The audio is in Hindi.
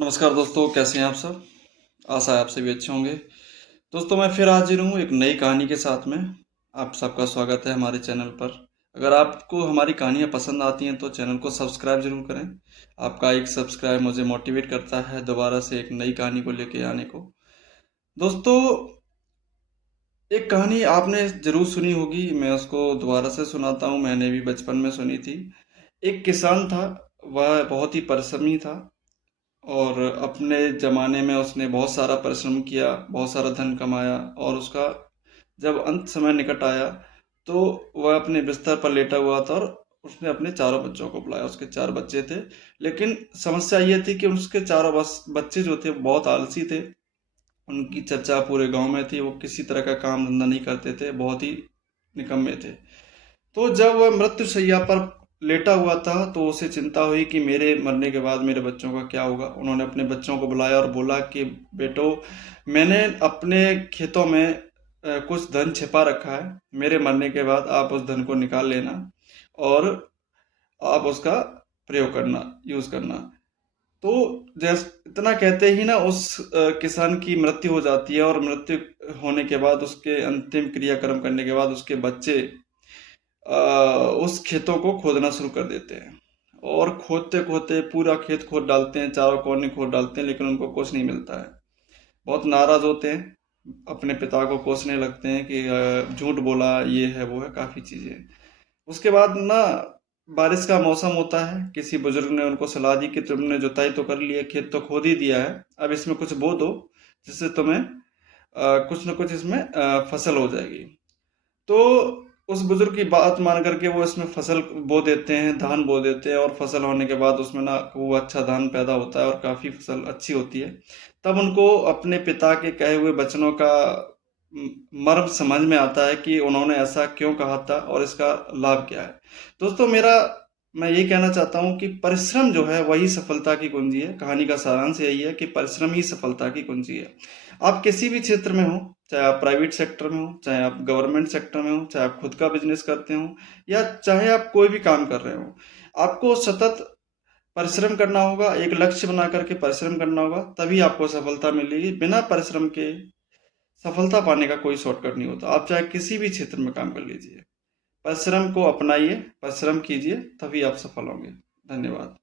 नमस्कार दोस्तों, कैसे हैं आप सब? आशा है आप सभी अच्छे होंगे। दोस्तों, मैं फिर हाजिर हूँ एक नई कहानी के साथ में। आप सबका स्वागत है हमारे चैनल पर। अगर आपको हमारी कहानियाँ पसंद आती हैं तो चैनल को सब्सक्राइब ज़रूर करें। आपका एक सब्सक्राइब मुझे मोटिवेट करता है दोबारा से एक नई कहानी को लेके आने को। दोस्तों, एक कहानी आपने ज़रूर सुनी होगी, मैं उसको दोबारा से सुनाता हूँ। मैंने भी बचपन में सुनी थी। एक किसान था, वह बहुत ही परिश्रमी था और अपने ज़माने में उसने बहुत सारा परिश्रम किया, बहुत सारा धन कमाया और उसका जब अंत समय निकट आया तो वह अपने बिस्तर पर लेटा हुआ था और उसने अपने चारों बच्चों को बुलाया। उसके 4 बच्चे थे, लेकिन समस्या ये थी कि उसके चारों बच्चे जो थे बहुत आलसी थे। उनकी चर्चा पूरे गांव में थी, वो किसी तरह का काम धंधा नहीं करते थे, बहुत ही निकम्मे थे। तो जब वह मृत्यु शैया पर लेटा हुआ था तो उसे चिंता हुई कि मेरे मरने के बाद मेरे बच्चों का क्या होगा। उन्होंने अपने बच्चों को बुलाया और बोला कि बेटो, मैंने अपने खेतों में कुछ धन छिपा रखा है। मेरे मरने के बाद आप उस धन को निकाल लेना और आप उसका प्रयोग करना, यूज करना। तो जैसे इतना कहते ही ना उस किसान की मृत्यु हो जाती है और मृत्यु होने के बाद उसके अंतिम क्रियाक्रम करने के बाद उसके बच्चे उस खेतों को खोदना शुरू कर देते हैं और खोदते खोदते पूरा खेत खोद डालते हैं, चारों कोने खोद डालते हैं, लेकिन उनको कुछ नहीं मिलता है। बहुत नाराज होते हैं, अपने पिता को कोसने लगते हैं कि झूठ बोला, ये है वो है, काफी चीजें। उसके बाद ना बारिश का मौसम होता है। किसी बुजुर्ग ने उनको सलाह दी कि तुमने जुताई तो कर ली है, खेत तो खोद ही दिया है, अब इसमें कुछ बो दो जिससे तुम्हें कुछ न कुछ इसमें फसल हो जाएगी। तो उस बुजुर्ग की बात मान करके वो इसमें फसल बो देते हैं, धान बो देते हैं और फसल होने के बाद उसमें ना वो अच्छा धान पैदा होता है और काफी फसल अच्छी होती है। तब उनको अपने पिता के कहे हुए वचनों का मर्म समझ में आता है कि उन्होंने ऐसा क्यों कहा था और इसका लाभ क्या है। दोस्तों, मैं ये कहना चाहता हूँ कि परिश्रम जो है वही सफलता की कुंजी है। कहानी का सारांश यही है कि परिश्रम ही सफलता की कुंजी है। आप किसी भी क्षेत्र में हो, चाहे आप प्राइवेट सेक्टर में हो, चाहे आप गवर्नमेंट सेक्टर में हो, चाहे आप खुद का बिजनेस करते हो या चाहे आप कोई भी काम कर रहे हो, आपको सतत परिश्रम करना होगा। एक लक्ष्य बना करके परिश्रम करना होगा, तभी आपको सफलता मिलेगी। बिना परिश्रम के सफलता पाने का कोई शॉर्टकट नहीं होता। आप चाहे किसी भी क्षेत्र में काम कर लीजिए, परिश्रम को अपनाइए, परिश्रम कीजिए, तभी आप सफल होंगे। धन्यवाद।